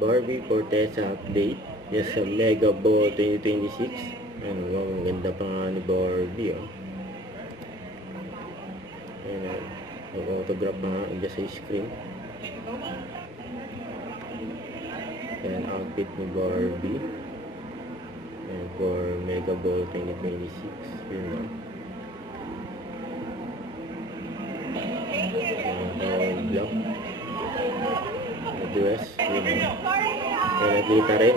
Barbie Fortesa update. Yes, sa Mega Ball 2026. Ano, wow, ang ganda pa nga ni Barbie, oh. Ayan, nag-autograph pa nga dyan sa screen. Ayan, outfit ni Barbie. Ayan, for Mega Ball 2026. Yun lang. Ayan, black. Dress. Yun lang. Ayan, nakita rin.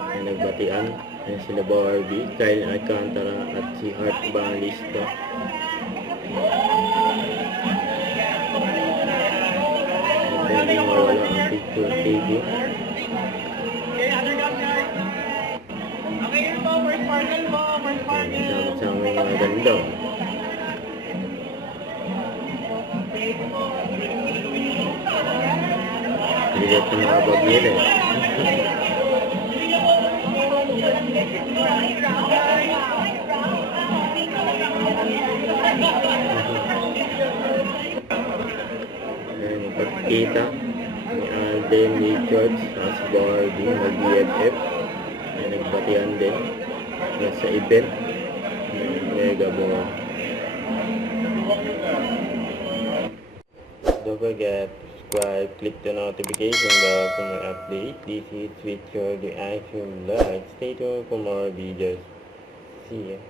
Ayan, nagbatian. Ayan sila Barbie, Kyle Alcantara at si Heart Bangalista. Ayan, hindi mawala ang picture TV. Sama-sama yung mga ganda. Bigat ng mga bag nila eh. Ayan, pagkita ni Alden Richards as Barbie, mag-BFF. Ayan, nagbatian din. Nasa event ng Mega Ball. Don't forget, subscribe, click the notification bell for my update. This is Richard, the iPhone Live. Stay tuned for more videos. See ya.